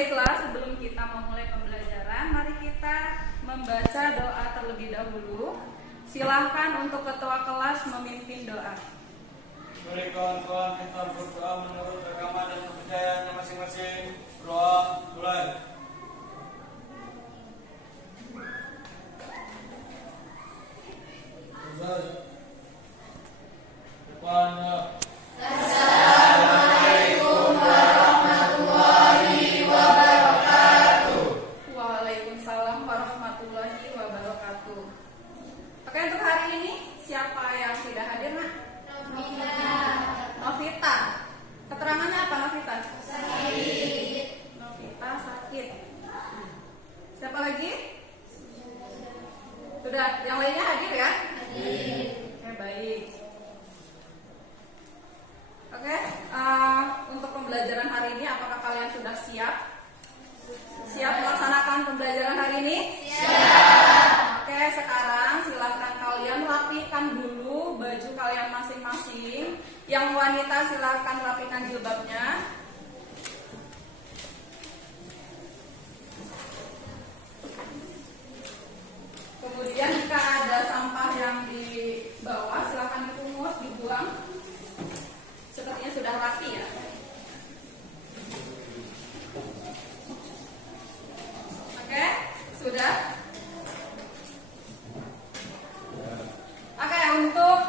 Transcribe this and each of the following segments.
Baiklah, sebelum kita memulai pembelajaran, mari kita membaca doa terlebih dahulu. Silahkan untuk ketua kelas memimpin doa. Mari kawan-kawan kita berdoa menurut agama dan kepercayaannya masing-masing. Doa mulai. Depannya. Assalamualaikum warahmatullahi wabarakatuh. Waalaikumsalam warahmatullahi wabarakatuh. Oke, untuk hari ini siapa yang tidak hadir, Nak? Novita. Keterangannya apa, Novita? Sakit. Novita sakit. Siapa lagi? Sudah, yang lainnya hadir ya? Hadir. Oke, baik. Oke, untuk pembelajaran hari ini apakah kalian sudah siap? Siap melaksanakan pembelajaran hari ini? Siap. Oke, sekarang silakan kalian rapikan dulu baju kalian masing-masing. Yang wanita silakan rapikan jilbabnya. Kemudian jika ada sampah yang di bawah silakan dipungut, dibuang. Sepertinya sudah rapi ya. Oke, sudah. Oke, untuk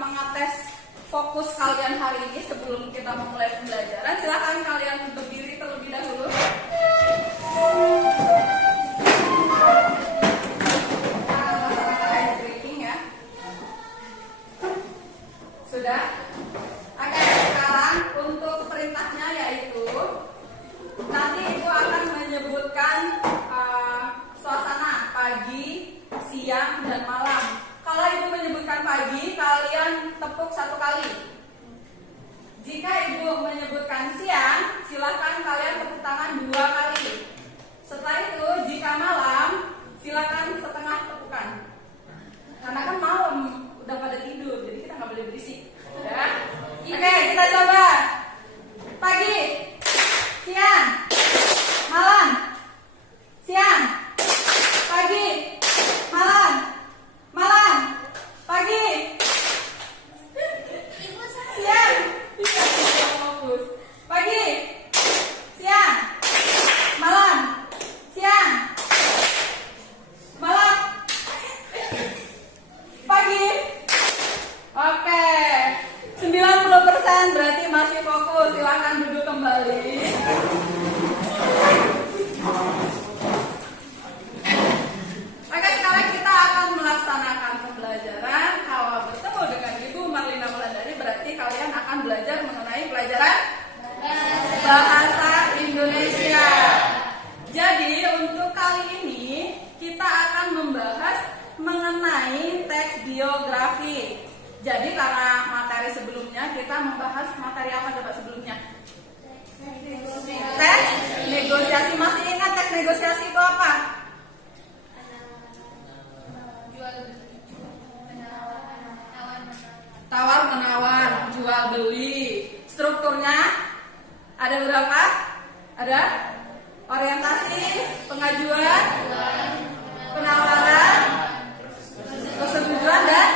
mengetes fokus kalian hari ini sebelum kita memulai pembelajaran, silakan kalian berdiri terlebih dahulu. Ice breaking ya. Sudah. Oke, sekarang untuk perintahnya yaitu nanti Ibu akan menyebutkan suasana pagi, siang, dan malam. Kalau Ibu menyebutkan pagi, kalian tepuk 1 kali. Jika Ibu menyebutkan siang, silakan kalian tepuk tangan 2 kali. Setelah itu, jika malam, silakan setengah tepukan. Karena kan malam udah pada tidur, jadi kita nggak boleh berisik. Ya? Oke, kita coba. Pagi, siang, malam, siang, pagi, malam, malam, pagi, siang, fokus. Pagi, siang, malam, siang, malam, pagi. Oke, 90% berarti masih fokus. Silakan duduk kembali. Oke, sekarang kita akan melaksanakan pembelajaran. Kalau bertemu dengan Ibu Marlina Wulandari, berarti kalian akan belajar mengenai pelajaran Bahasa Indonesia. Jadi untuk kali ini kita akan membahas mengenai teks biografi. Jadi karena materi sebelumnya kita membahas materi apa coba sebelumnya? Teks negosiasi. Masih ingat teks negosiasi itu apa? Tawar menawar, jual beli. Strukturnya ada berapa? Ada orientasi, pengajuan, penawaran, persetujuan dan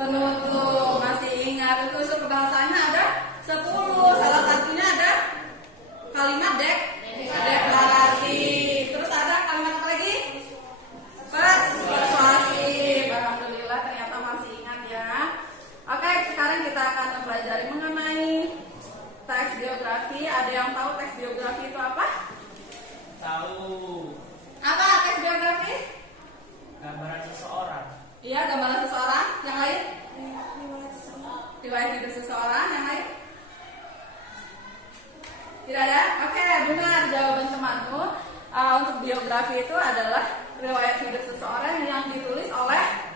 penutup. Masih ingat itu unsur bahasanya ada 10. Salah satunya ada kalimat deklarasi. Terus ada kalimat apa lagi? Persuasif. Alhamdulillah ternyata masih ingat ya. Oke, sekarang kita akan mempelajari mengenai teks biografi. Ada yang tahu teks biografi itu apa? Tahu. Apa teks biografi? Gambaran seseorang. Iya, gambaran seseorang. Yang lain? Riwayat hidup seseorang. Yang lain? Tidak ada? Oke, benar jawaban temanmu. Untuk biografi itu adalah riwayat hidup seseorang yang ditulis oleh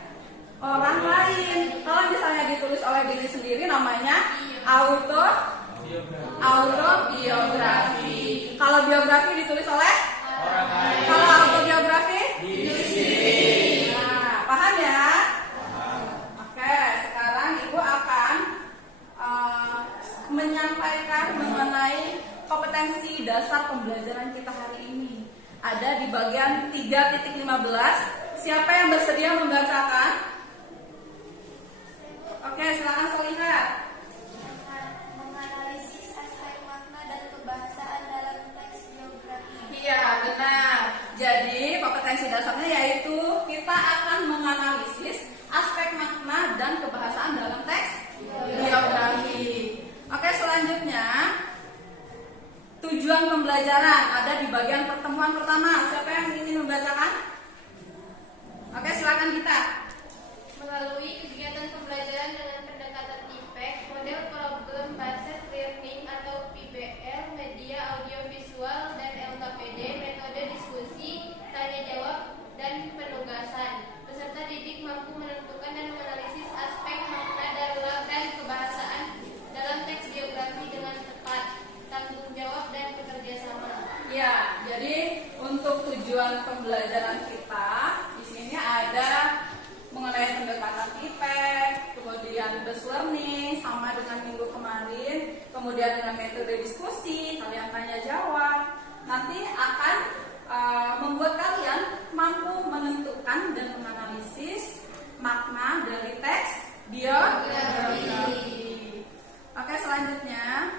orang lain. Kalau misalnya ditulis oleh diri sendiri namanya autobiografi. Kalau biografi ditulis oleh orang lain. Kalau autobiografi diri sendiri. Nah, paham ya? Paham. Oke, sekarang Ibu akan menyampaikan mengenai kompetensi dasar pembelajaran kita hari ini. Ada di bagian 3.15. Siapa yang bersedia membacakan? Oke, silakan Solihat. Menganalisis aspek makna dan kebahasaan dalam teks biografi. Iya, benar. Jadi, kompetensi dasarnya yaitu kita akan menganalisis aspek makna dan kebahasaan dalam teks biografi. Oke, selanjutnya tujuan pembelajaran ada di bagian pertemuan pertama. Siapa yang ingin membacakan? Oke, silakan kita. Melalui kegiatan pembelajaran dengan pendekatan IPEK, model problem based learning atau PBL, media audiovisual dan LKPD, metode diskusi, tanya jawab dan penugasan. Peserta didik mampu menentukan dan menganalisis aspek makna dan kebahasaan dalam teks biografi dengan tepat, tanggung jawab dan bekerja sama. Ya, jadi untuk tujuan pembelajaran kita di sini ada mengenai pendekatan IPEK, kemudian based learning sama dengan minggu kemarin, kemudian dengan metode diskusi, kalian tanya jawab. Nanti akan membuat kalian mampu menentukan dan menganalisis makna dari teks biografi. Oke, selanjutnya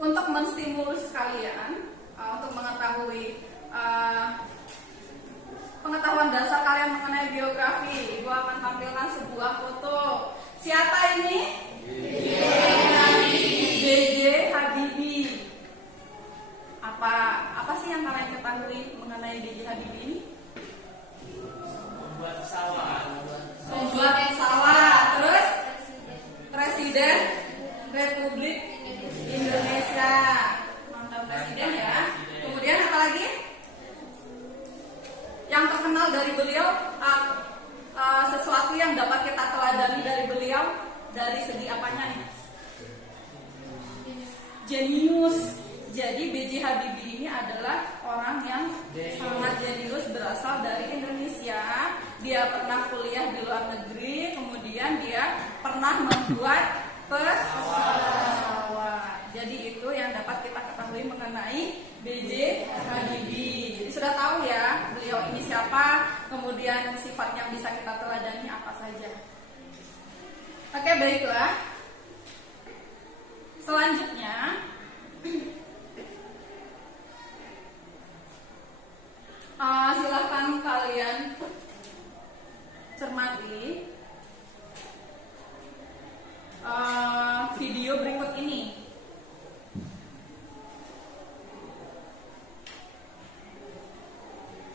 untuk menstimulus kalian untuk mengetahui pengetahuan dasar kalian mengenai biografi, Ibu akan tampilkan sebuah foto. Siapa ini? B.J. Habibie. Apa sih yang kalian ketahui mengenai B.J. Habibie ini? Membuat pesawat. Membuat pesawat. Terus Presiden Republik Indonesia. Mantan presiden ya. Kemudian apa lagi? Yang terkenal dari beliau, sesuatu yang dapat kita teladani dari beliau dari segi apanya nih? Jenius. Jadi B.J. Habibie ini adalah orang yang sangat jenius, berasal dari Indonesia. Dia pernah kuliah di luar negeri, kemudian dia pernah membuat pesawat. Jadi itu yang dapat kita ketahui mengenai B.J. Habibie. Jadi sudah tahu ya beliau ini siapa, kemudian sifat yang bisa kita teladani apa saja. Oke, baiklah. Selanjutnya silahkan kalian cermati video berikut ini.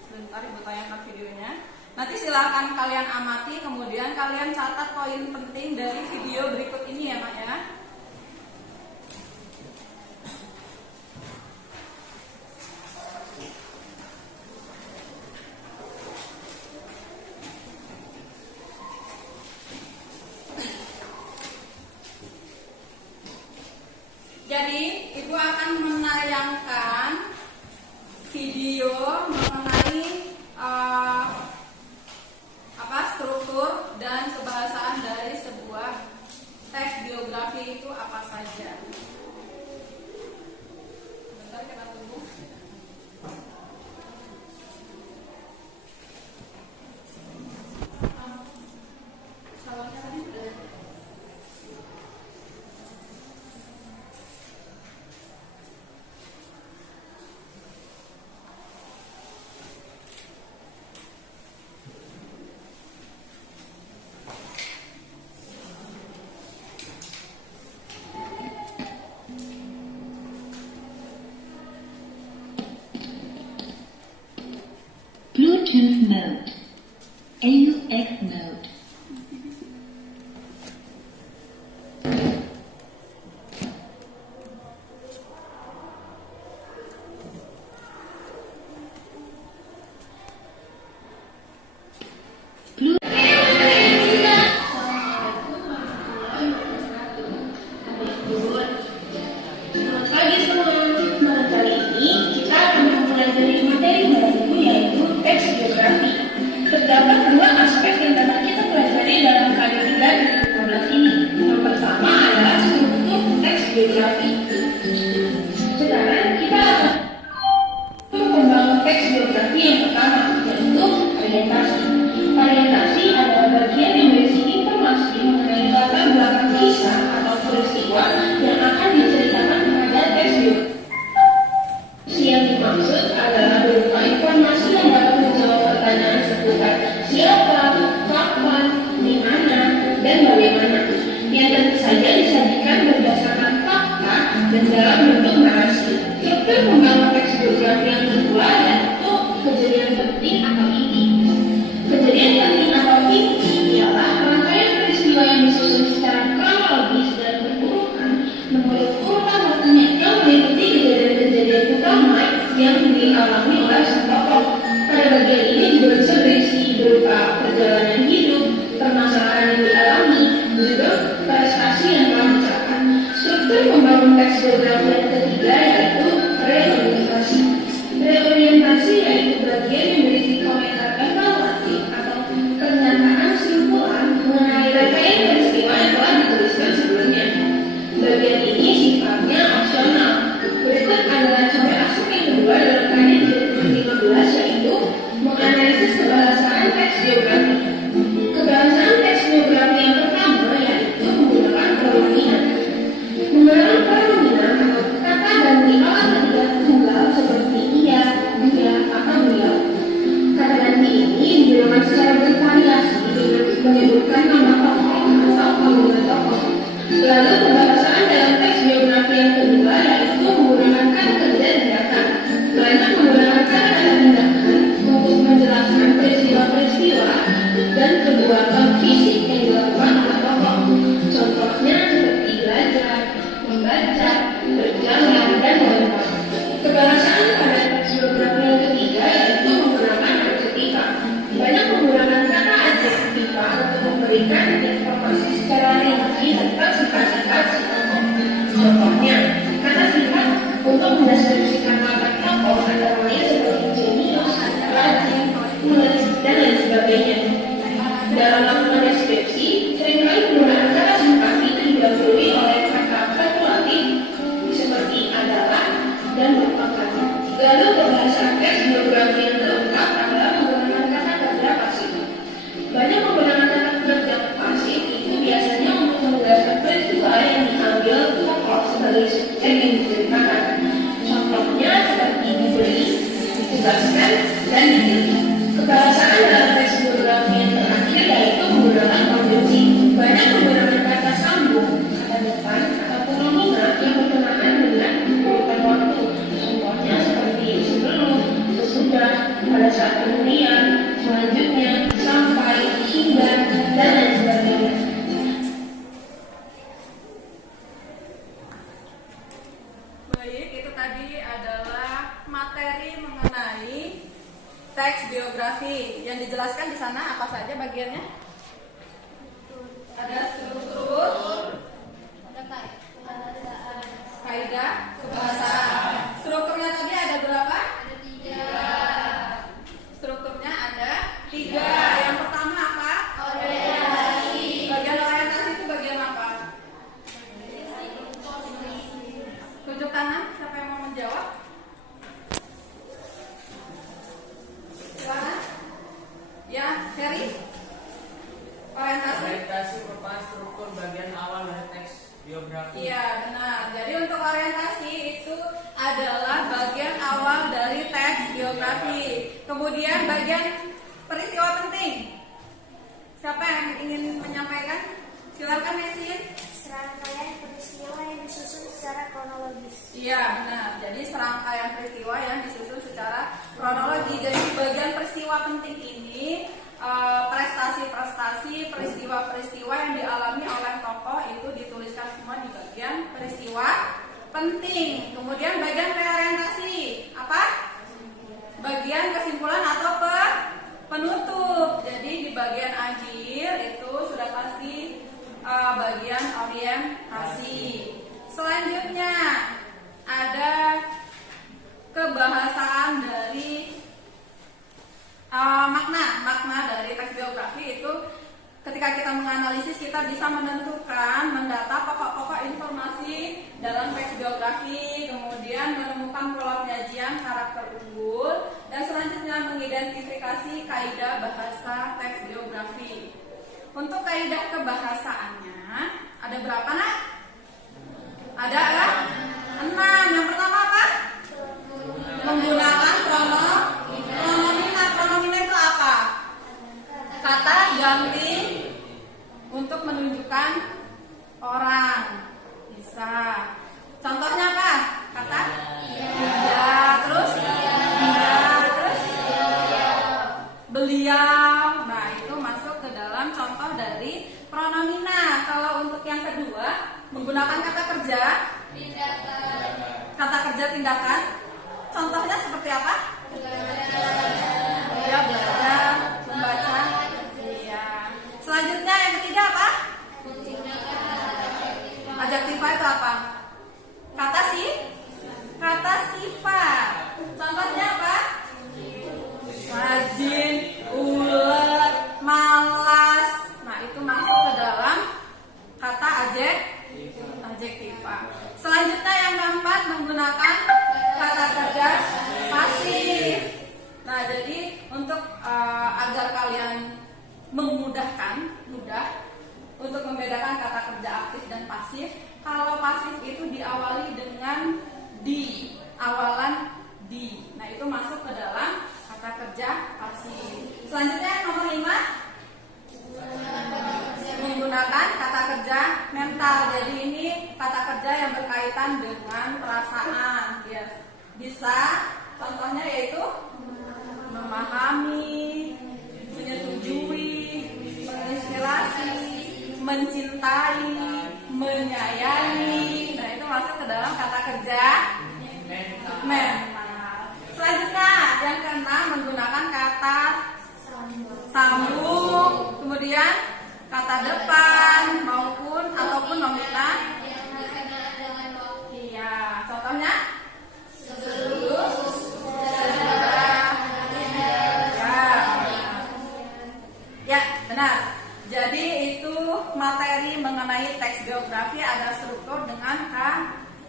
Sebentar Ibu tayangkan videonya. Nanti silahkan kalian amati, kemudian kalian catat poin penting dari video berikut ini ya, Mak ya. Jadi, Ibu akan menayangkan video mengenai struktur dan kebahasaan dari sebuah teks biografi itu apa saja. Bentar kita tunggu. Salonnya tadi sudah. Bluetooth mode. AUX mode. Bagi seluruh kali ini kita akan mempelajari materi baru yaitu teks biografi. Terdapat dua aspek yang dapat kita pelajari dalam kali 3 dan 15 ini. Yang pertama adalah struktur teks biografi. dan dalam bentuk narasi. Struktur membangun teks biografi yang kedua yaitu kejadian penting atau inti. Kejadian penting atau inti ialah rangkaian peristiwa yang disusun secara kronologis dan berurutan menurut urutan waktunya yang meliputi kejadian-kejadian utama yang dialami oleh sang tokoh. Pada bagian ini juga bisa berisi berupa perjalanan hidup, permasalahan yang dialami, juga prestasi yang telah dicapai. Struktur membangun teks biografi yang ketiga yaitu reorientasi. Reorientasi yaitu bagian yang berisi komentar evaluatif atau pernyataan simpulan mengenai rangkaian peristiwa yang telah dituliskan sebelumnya. Bagian ini sifatnya opsional. Berikut adalah contoh aspek yang kedua dalam karya 2015 yaitu menganalisis kebahasaan teks biografi. Kebahasaan teks biografi yang pertama yaitu menggunakan pronomina. Menggunakan pronomina atau kata ganti alat ketiga tunggal seperti ia, dia, atau beliau. Kata ganti ini digunakan secara bervariasi dengan menyebutkan nama tokoh atau panggilan tokoh. Lalu kebahasaan dalam teks biografi yang kedua yaitu menggunakan kata kerja tindakan. Banyak menggunakan kata-kata tindakan untuk menjelaskan peristiwa-peristiwa dan perbuatan fisik yang dilakukan oleh tokoh. Contohnya seperti belajar, membaca, berjalan, dan melompat. Kebahasaan pada teks biografi yang ketiga yaitu menggunakan adjektiva. Banyak menggunakan kata adjektiva untuk memberikan informasi secara rinci tentang sifat-sifat si tokoh. Contohnya, kata sifat untuk mendeskripsikan watak tokoh antara lain seperti jenius, rajin, mengerti, dan lain sebagainya. Dalam melakukan deskripsi, seringkali penggunaan kata sifat itu didahului oleh kata kalkulatif seperti adalah dan merupakan. Lalu kebahasaan teks biografi yang keempat adalah menggunakan kata kerja pasif. Banyak menggunakan kata kerja pasif itu biasanya untuk menjelaskan peristiwa yang diambil tokoh sebagai subjek yang diceritakan. Contohnya seperti diberi, ditugaskan, dan dipilih. Kebahasaan dalam teks biografi yang terakhir yaitu menggunakan konjungsi. Banyak menggunakan kata sambung, kata depan, atau pronomina yang berkenaan dengan urutan waktu. Contohnya seperti sebelum, sesudah, pada saat kemudian, selanjutnya, sampai, hingga, dan lain sebagainya. Baik, itu tadi adalah materi mengenai teks biografi. Yang dijelaskan di sana apa saja bagiannya? Ada struktur, kaidah, kebahasaan. Strukturnya tadi ada berapa? Ada 3. Strukturnya ada 3. Yang pertama apa? Orientasi. Bagian orientasi itu bagian apa? Tunjuk tangan, siapa yang mau menjawab? Silakan. Ya, Ferry. Orientasi. Orientasi merupakan struktur bagian awal dari teks biografi. Iya, benar. Jadi untuk orientasi itu adalah bagian awal dari teks biografi. Kemudian bagian peristiwa penting. Siapa yang ingin menyampaikan? Silakan, Nesin. Serangkaian peristiwa yang disusun secara kronologis. Iya, benar. Jadi serangkaian peristiwa yang disusun secara kronologi. Jadi di bagian peristiwa penting ini prestasi-prestasi, peristiwa-peristiwa yang dialami oleh tokoh itu dituliskan semua di bagian peristiwa penting. Kemudian bagian reorientasi apa? Bagian kesimpulan atau penutup. Jadi di bagian akhir itu sudah pasti bagian orientasi. Selanjutnya ada kebahasaan dari makna dari teks biografi itu ketika kita menganalisis kita bisa menentukan mendata pokok-pokok informasi dalam teks biografi, kemudian menemukan pola penyajian karakter unggul dan selanjutnya mengidentifikasi kaidah bahasa teks biografi. Untuk kaidah kebahasaannya ada berapa, Nak? Ada 6. Yang pertama apa? Menggunakan pronomina. Pronomina itu apa? Kata ganti untuk menunjukkan orang. Bisa. Contohnya kerja, Tindakan. kata kerja tindakan. Contohnya seperti apa? Ya, belajar, membaca. Iya. Selanjutnya yang ketiga apa? Adjektiva itu apa? Kata sifat. Contohnya apa? Rajin, ulet, malas. Nah, itu masuk ke dalam kata adjektiva. Selanjutnya yang keempat, menggunakan kata kerja pasif. Nah, jadi untuk agar kalian mudah untuk membedakan kata kerja aktif dan pasif. Kalau pasif itu diawali dengan di, awalan di. Nah, itu masuk ke dalam kata kerja pasif. Selanjutnya nomor 5, menggunakan kata kerja mental. Jadi ini kata kerja yang berkaitan dengan perasaan. Ya. Bisa contohnya yaitu memahami, menyetujui, menginspirasi, mencintai, menyayangi. Nah, itu masuk ke dalam kata kerja mental. Selanjutnya yang keenam, menggunakan kata sambung, kemudian kata depan ataupun nominal. Iya, contohnya sesudah. Ya, benar. Jadi itu materi mengenai teks geografi, ada struktur dengan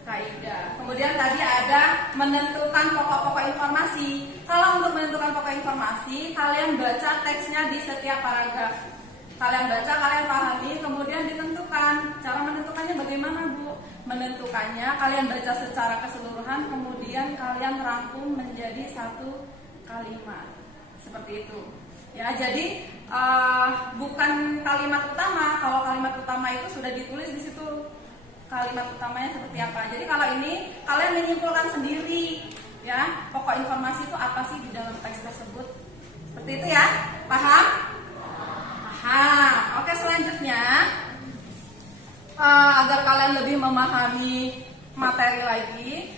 kaidah. Kemudian tadi ada menentukan pokok-pokok informasi. Kalau untuk menentukan pokok informasi, kalian baca teksnya di setiap paragraf. Kalian baca, kalian pahami, kemudian ditentukan. Cara menentukannya bagaimana, Bu? Menentukannya kalian baca secara keseluruhan, kemudian kalian rangkum menjadi satu kalimat. Seperti itu. Ya, jadi bukan kalimat utama. Kalau kalimat utama itu sudah ditulis di situ kalimat utamanya seperti apa. Jadi kalau ini kalian menyimpulkan sendiri, ya, pokok informasi itu apa sih di dalam teks tersebut. Seperti itu ya. Paham? Paham. Oke, selanjutnya agar kalian lebih memahami materi lagi,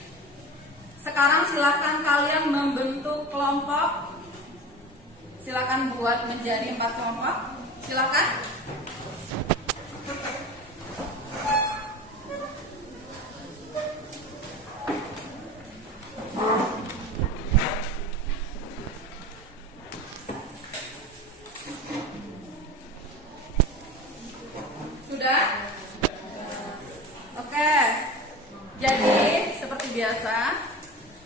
sekarang silakan kalian membentuk kelompok. Silakan buat menjadi 4 kelompok. Silakan. Sudah? Oke. Jadi seperti biasa,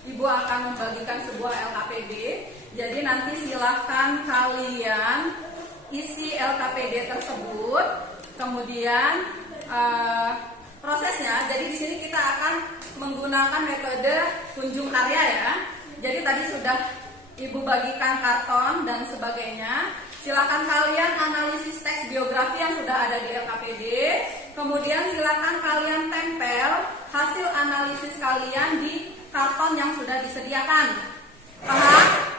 Ibu akan membagikan sebuah LKPD. Jadi nanti silahkan kalian isi LKPD tersebut, kemudian prosesnya. Jadi di sini kita akan menggunakan metode kunjung karya ya. Jadi tadi sudah Ibu bagikan karton dan sebagainya. Silakan kalian analisis teks biografi yang sudah ada di LKPD. Kemudian silakan kalian tempel hasil analisis kalian di karton yang sudah disediakan. Paham?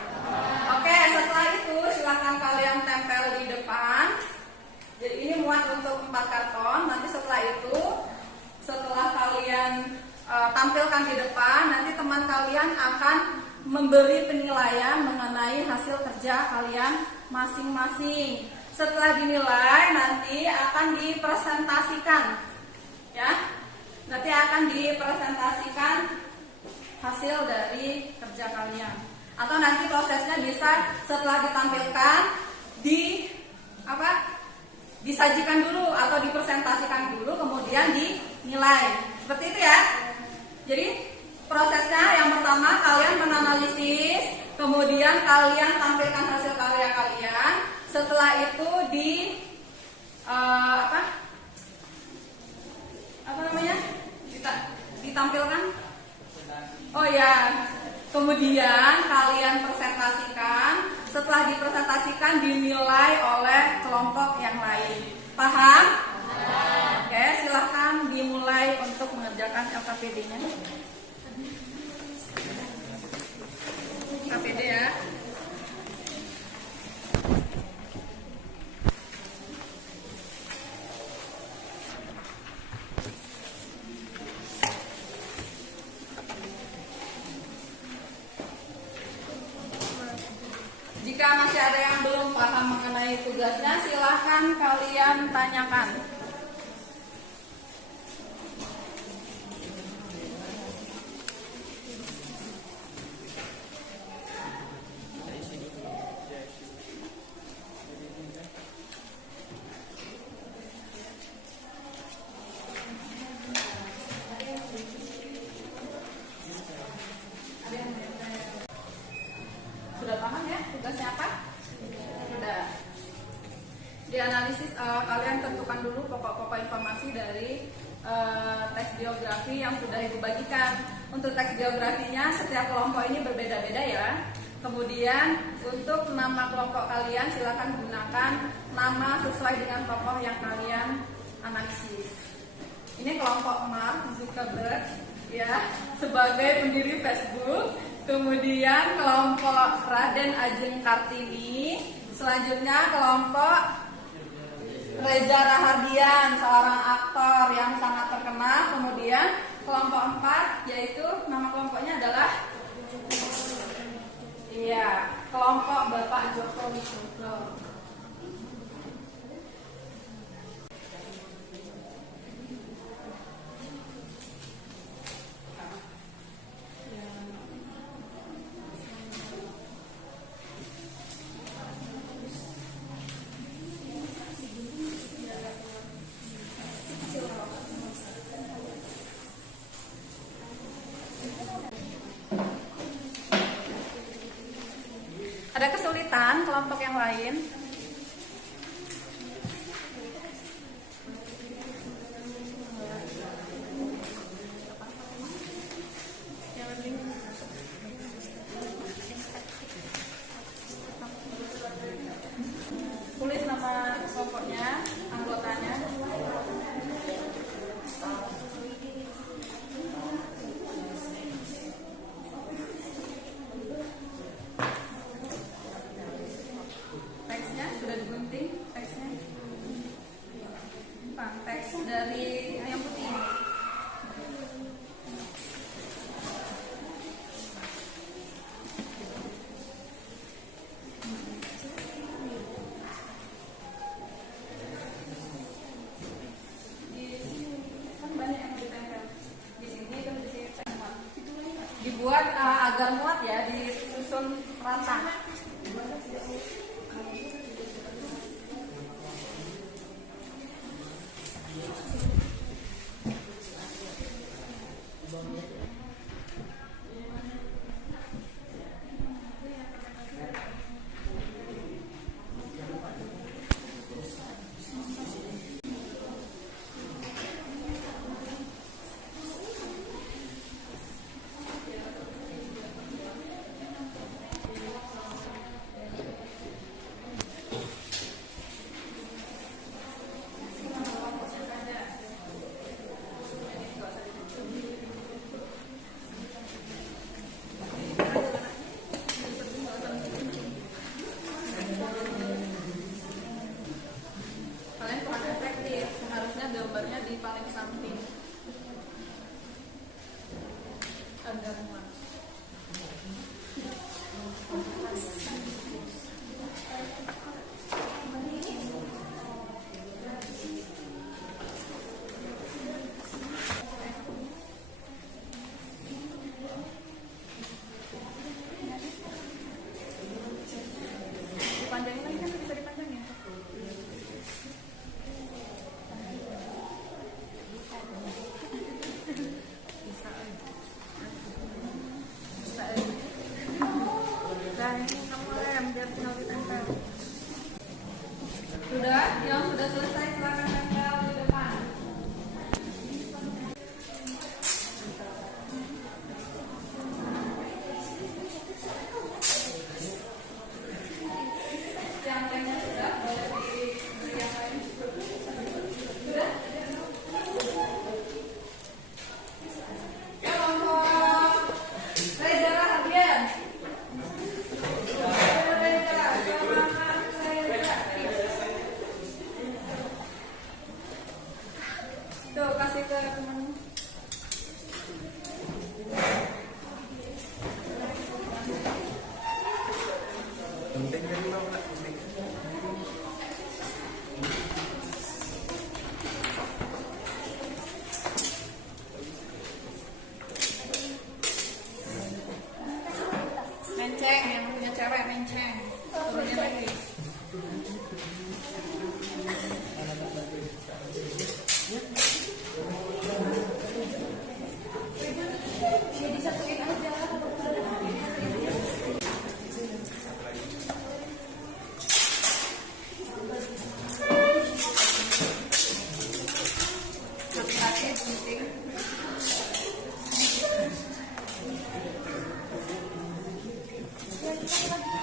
Oke, setelah itu silakan kalian tempel di depan. Jadi ini muat untuk 4 karton. Nanti setelah itu, setelah kalian tampilkan di depan, nanti teman kalian akan memberi penilaian mengenai hasil kerja kalian masing-masing. Setelah dinilai, nanti akan dipresentasikan, ya. Nanti akan dipresentasikan hasil dari kerja kalian. Atau nanti prosesnya bisa setelah ditampilkan disajikan dulu atau dipresentasikan dulu, kemudian dinilai. Seperti itu ya. Jadi prosesnya yang pertama kalian menganalisis, kemudian kalian tampilkan hasil karya kalian. Setelah itu ditampilkan. Oh ya. Kemudian kalian presentasikan. Setelah dipresentasikan dinilai oleh kelompok yang lain. Paham? Oke, silahkan dimulai untuk mengerjakan LKPD-nya. LKPD ya. Jika masih ada yang belum paham mengenai tugasnya, silahkan kalian tanyakan. Sudah paham ya tugasnya apa? Sudah. Di analisis kalian tentukan dulu pokok-pokok informasi dari teks biografi yang sudah Ibu bagikan. Untuk teks biografinya setiap kelompok ini berbeda-beda ya. Kemudian untuk nama kelompok kalian silakan gunakan nama sesuai dengan tokoh yang kalian analisis. Ini kelompok Mark Zuckerberg ya sebagai pendiri Facebook. Kemudian kelompok Raden Ajeng Kartini. Selanjutnya kelompok Reza Rahardian, seorang aktor yang sangat terkenal. Kemudian kelompok 4 yaitu nama kelompoknya adalah kelompok Bapak Joko Widodo. Ada kesulitan kelompok yang lain? Tulis nama kelompoknya, anggotanya. Teksnya sudah digunting, teksnya. Teks dari yang putih. Dibuat agar muat ya, disusun rata. Kalian kurang efektif, seharusnya gambarnya di paling samping agar muat. Dipanjangin lagi kan bisa dipanjangin.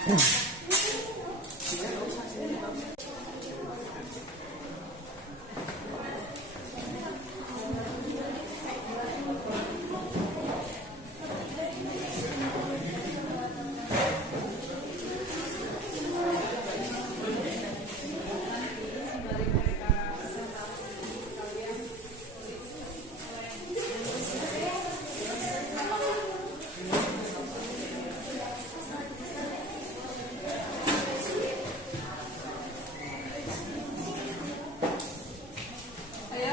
Ayo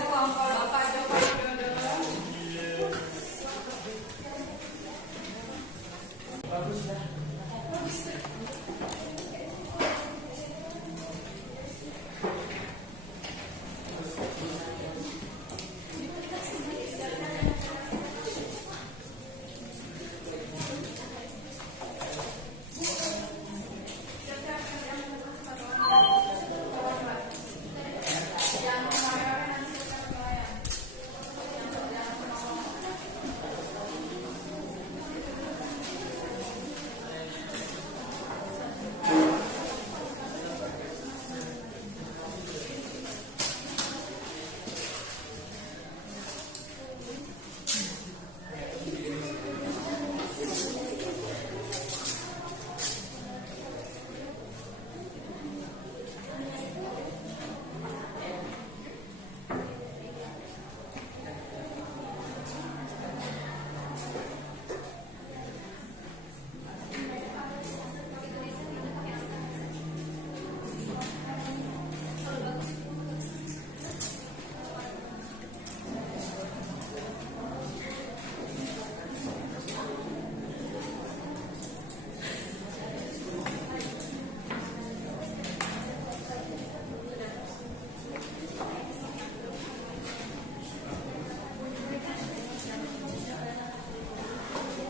kelompok Bapak Joko Widodo.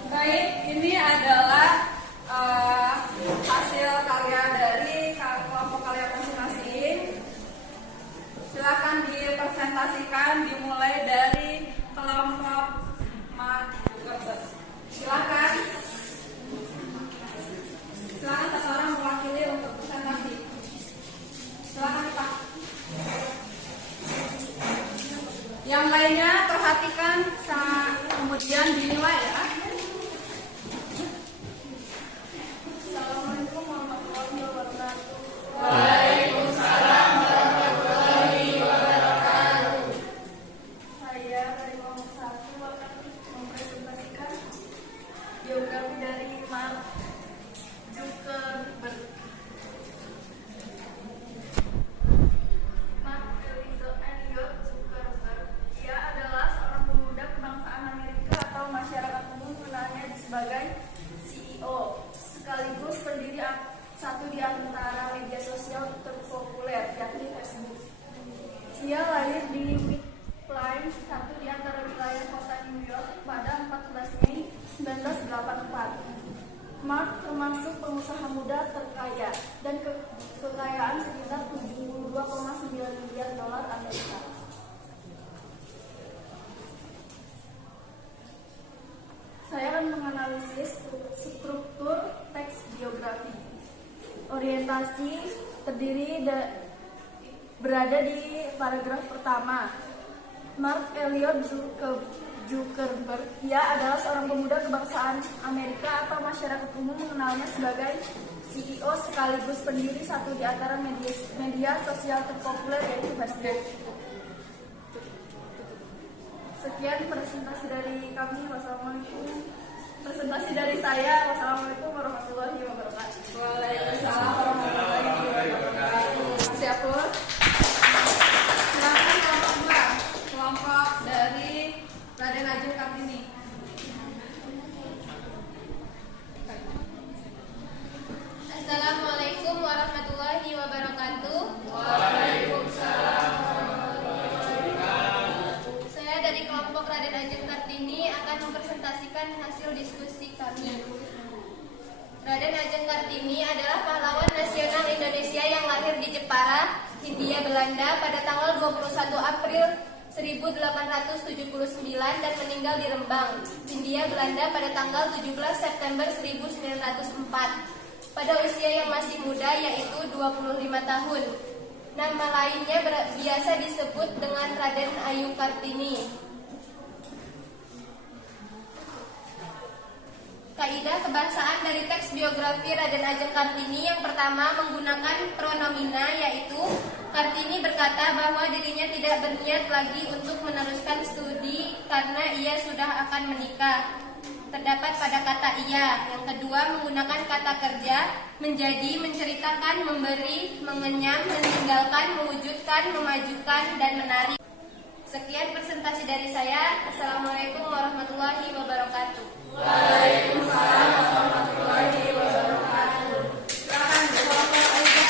Baik, ini adalah hasil karya dari kelompok kalian masing-masing. Silakan dipresentasikan dimulai dari kelompok Silakan. Silakan seseorang mewakili untuk presentasi. Silakan Pak. Yang lainnya perhatikan kemudian dinilai ya. Assalamualaikum warahmatullahi wabarakatuh. Waalaikumsalam warahmatullahi wabarakatuh. Saya dari kelompok 1 akan mempresentasikan biografi dari Mark Zuckerberg. Mark Elliot Zuckerberg, dia adalah seorang pemuda kebangsaan Amerika atau masyarakat umum mengenalnya sebagai CEO, sekaligus pendiri satu di antara media sosial terpopuler, yakni Facebook. Dia lahir di White Plains, satu di antara wilayah kota New York, pada 14 Mei 1984. Mark termasuk pengusaha muda terkaya dan kekayaan sekitar 72,9 miliar dolar Amerika. Saya akan menganalisis struktur teks biografi. Orientasi berada di paragraf pertama. Mark Elliot Zuckerberg, dia adalah seorang pemuda kebangsaan Amerika atau masyarakat umum mengenalnya sebagai CEO sekaligus pendiri satu di antara media sosial terpopuler yaitu Facebook. Sekian presentasi dari kami. Wassalamualaikum. Presentasi dari saya. Wassalamualaikum warahmatullahi wabarakatuh. Waalaikumsalam warahmatullahi wabarakatuh. Siap Pur? Silakan kelompok 2, kelompok dari Raden Ajeng Kartini. Assalamualaikum warahmatullahi wabarakatuh. Waalaikumsalam. Saya dari kelompok Raden Ajeng Kartini akan mempresentasikan hasil diskusi kami. Raden Ajeng Kartini adalah pahlawan nasional Indonesia yang lahir di Jepara, Hindia Belanda pada tanggal 21 April 1879 dan meninggal di Rembang, Hindia Belanda pada tanggal 17 September 1904. pada usia yang masih muda yaitu 25 tahun. Nama lainnya biasa disebut dengan Raden Ayu Kartini. Kaidah kebahasaan dari teks biografi Raden Ajeng Kartini yang pertama menggunakan pronomina, yaitu Kartini berkata bahwa dirinya tidak berniat lagi untuk meneruskan studi karena ia sudah akan menikah. Terdapat pada kata ia. Yang kedua menggunakan kata kerja, menjadi, menceritakan, memberi, mengenyam, meninggalkan, mewujudkan, memajukan, dan menarik. Sekian presentasi dari saya. Assalamualaikum warahmatullahi wabarakatuh. Waalaikumsalam warahmatullahi wabarakatuh. Silakan kelompok Aida.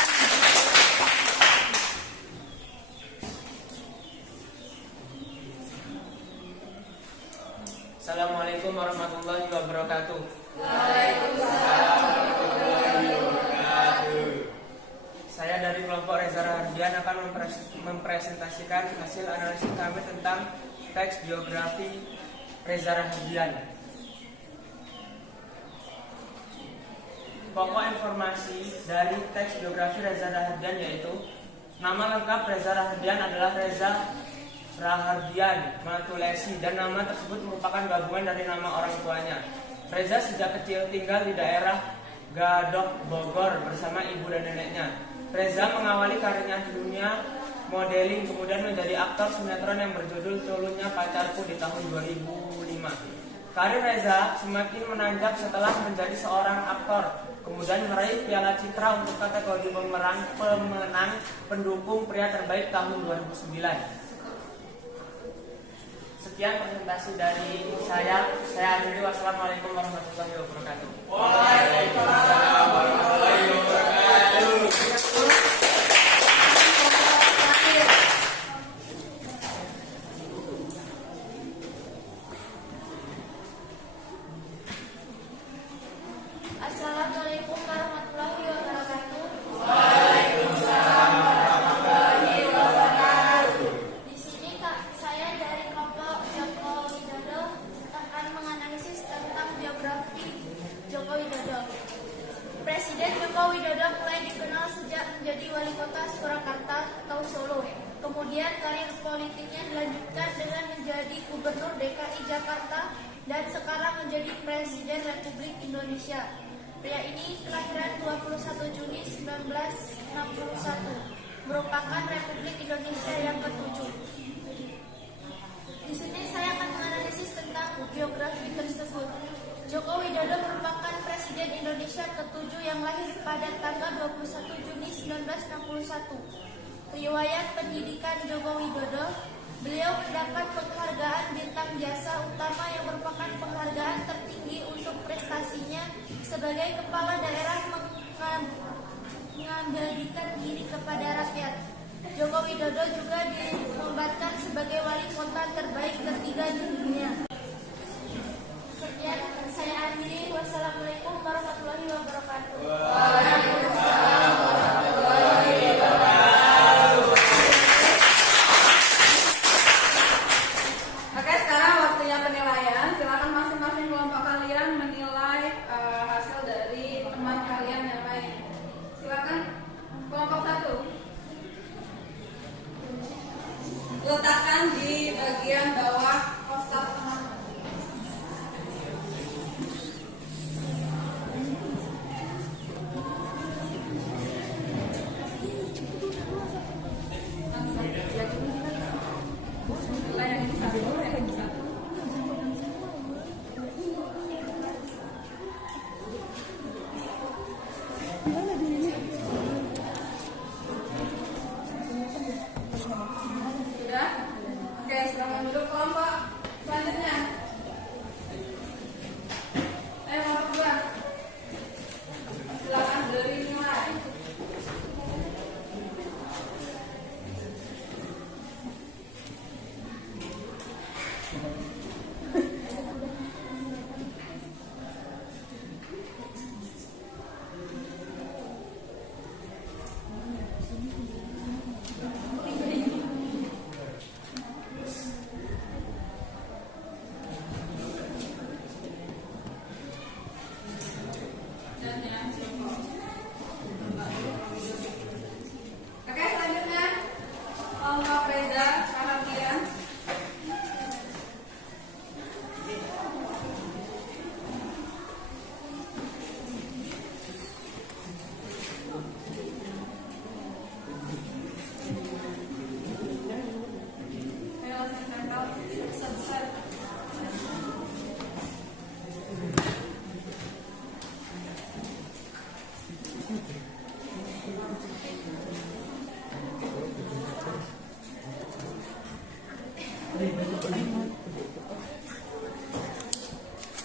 Assalamualaikum warahmatullahi wabarakatuh. Waalaikumsalam warahmatullahi wabarakatuh. Saya dari kelompok Reza Rahardian akan mempresentasikan hasil analisis kami tentang teks biografi Reza Rahardian. Pokok informasi dari teks biografi Reza Rahardian yaitu nama lengkap Reza Rahardian adalah Reza Rahardian Matulesi, dan nama tersebut merupakan gabungan dari nama orang tuanya. Reza sejak kecil tinggal di daerah Gadok, Bogor bersama ibu dan neneknya. Reza mengawali karirnya di dunia modeling, kemudian menjadi aktor sinetron yang berjudul Culunnya Pacarku di tahun 2005. Karir Reza semakin menanjak setelah menjadi seorang aktor, kemudian meraih Piala Citra untuk kategori pemenang pendukung pria terbaik tahun 2009. Sekian presentasi dari saya akhiri. Wassalamualaikum warahmatullahi wabarakatuh. Waalaikumsalam warahmatullahi wabarakatuh. Assalamualaikum warahmatullahi wabarakatuh. Waalaikumsalam warahmatullahi wabarakatuh. Di sini saya dari kelompok Joko Widodo akan menganalisis tentang biografi Joko Widodo. Presiden Joko Widodo mulai dikenal sejak menjadi wali kota Surakarta atau Solo. Kemudian karir politiknya dilanjutkan dengan menjadi Gubernur DKI Jakarta dan sekarang menjadi Presiden Republik Indonesia. Pria ini kelahiran 21 Juni 1961, merupakan Republik Indonesia yang ke-7. Di sini saya akan menganalisis tentang biografi tersebut. Joko Widodo merupakan Presiden Indonesia ke-7 yang lahir pada tanggal 21 Juni 1961. Riwayat pendidikan Joko Widodo, beliau mendapat penghargaan Bintang Jasa Utama yang merupakan penghargaan tertinggi untuk prestasinya sebagai kepala daerah mengabdikan diri kepada rakyat. Joko Widodo juga dinobatkan sebagai wali kota terbaik ketiga di dunia. Sekian saya akhiri. Wassalamualaikum warahmatullahi wabarakatuh. Waalaikumsalam warahmatullahi wabarakatuh. Oke, sekarang waktunya penilaian. Silakan masing-masing kelompok kalian menilai hasil dari teman kalian yang lain. Silakan kelompok 1. Letakkan di bagian bawah kotak teman.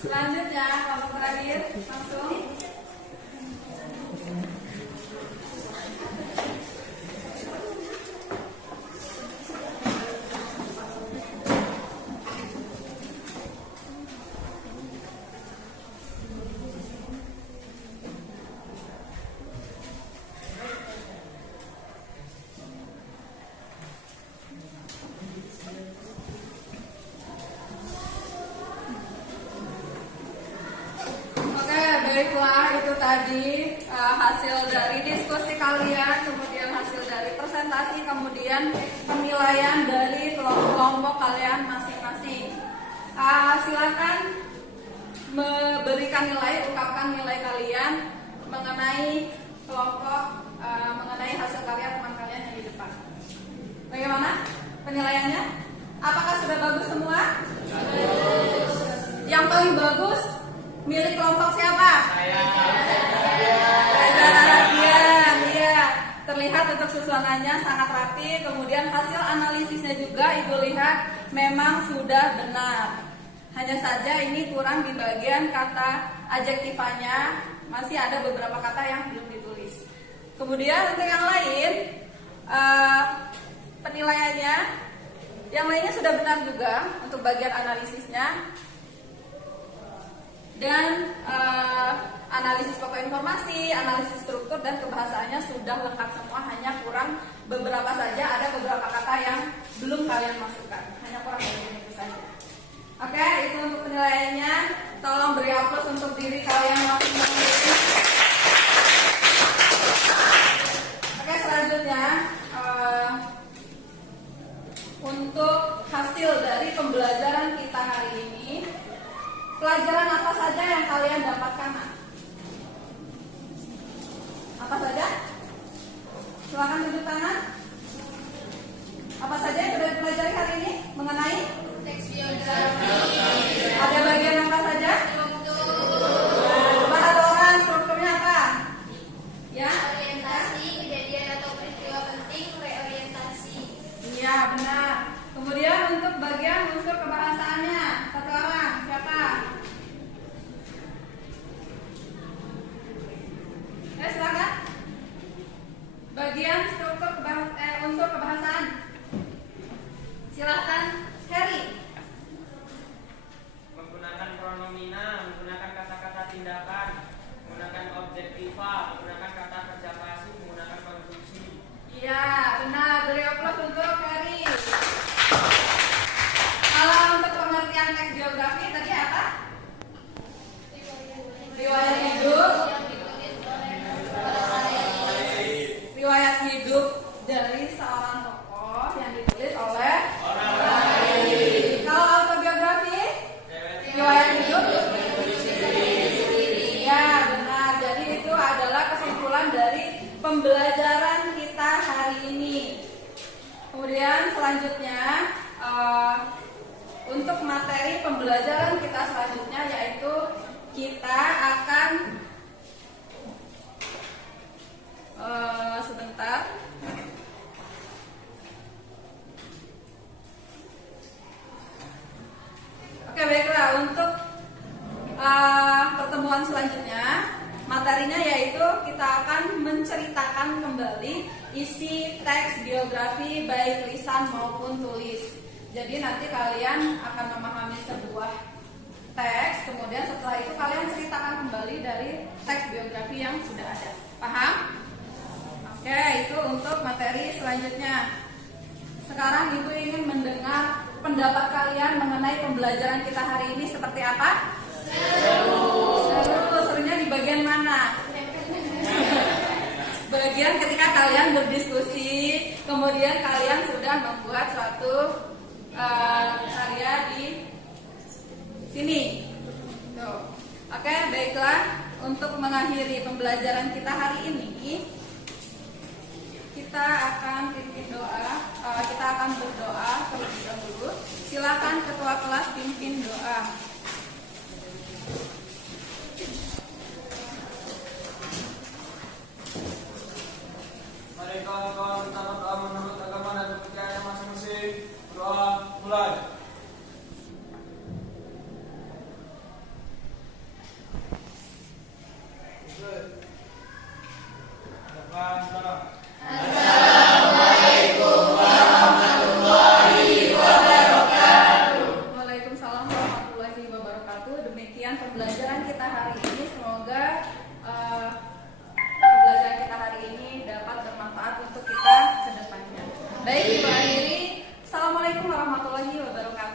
Selanjutnya kelompok terakhir langsung. Baiklah, itu tadi hasil dari diskusi kalian, kemudian hasil dari presentasi, kemudian penilaian dari kelompok kalian masing-masing. Silakan memberikan nilai, ungkapkan nilai kalian mengenai kelompok, mengenai hasil karya teman kalian yang di depan. Bagaimana penilaiannya? Apakah sudah bagus semua? Yang paling bagus milik kelompok siapa? Reza Rahadian. Iya, terlihat untuk susunannya sangat rapi. Kemudian hasil analisisnya juga Ibu lihat memang sudah benar. Hanya saja ini kurang di bagian kata adjektifanya, masih ada beberapa kata yang belum ditulis. Kemudian untuk yang lain, penilaiannya, yang lainnya sudah benar juga untuk bagian analisisnya. Dan analisis pokok informasi, analisis struktur dan kebahasaannya sudah lengkap semua, hanya kurang beberapa saja, ada beberapa kata yang belum kalian masukkan, hanya kurang bagian itu saja. Oke, itu untuk penilaiannya. Tolong beri aplaus untuk diri kalian masing-masing. Oke, selanjutnya untuk hasil dari pembelajaran kita hari ini. Pelajaran apa saja yang kalian dapatkan? Apa saja? Silakan tunjuk tangan. Apa saja yang sudah dipelajari hari ini mengenai Teks biografi. ada bagian apa saja? Coba satu orang, strukturnya apa? Ya? Orientasi, kejadian atau peristiwa penting, reorientasi. Iya, benar. Kemudian untuk bagian unsur kebahasaannya, satu orang, siapa? Silakan. Bagian struktur unsur kebahasaan. Silakan, Harry. Menggunakan pronomina, menggunakan kata-kata tindakan, menggunakan objektiva, menggunakan kata kerja pasif, menggunakan konstruksi. Iya, benar. Beri aplaus untuk Harry. Kalau untuk pengertian teks geografi tadi apa? Riwayat hidup. Riwayat hidup dari seorang tokoh yang ditulis oleh orang lain. Kalau autobiografi, riwayat hidup. Ya, benar. Jadi itu adalah kesimpulan dari pembelajaran kita hari ini. Kemudian selanjutnya untuk materi pembelajaran kita selanjutnya yaitu kita akan sebentar. Oke, baiklah, untuk pertemuan selanjutnya materinya yaitu kita akan menceritakan kembali isi teks biografi baik lisan maupun tulis. Jadi nanti kalian akan memahami sebuah teks, kemudian setelah itu kalian ceritakan kembali dari teks biografi yang sudah ada. Paham? Oke, itu untuk materi selanjutnya. Sekarang Ibu ingin mendengar pendapat kalian mengenai pembelajaran kita hari ini seperti apa? Serunya di bagian mana? Bagian ketika kalian berdiskusi, kemudian kalian sudah membuat suatu karya di sini. Tuh. Oke, baiklah. Untuk mengakhiri pembelajaran kita hari ini, kita akan pimpin doa. Kita akan berdoa terlebih dahulu. Silakan ketua kelas pimpin doa. Mari kawan-kawan kita berdoa menurut agama dan kepercayaan masing-masing. Doa mulai. pembelajaran kita hari ini. Semoga pembelajaran kita hari ini dapat bermanfaat untuk kita ke depannya. Baik, Ibu akhiri. Assalamualaikum warahmatullahi wabarakatuh.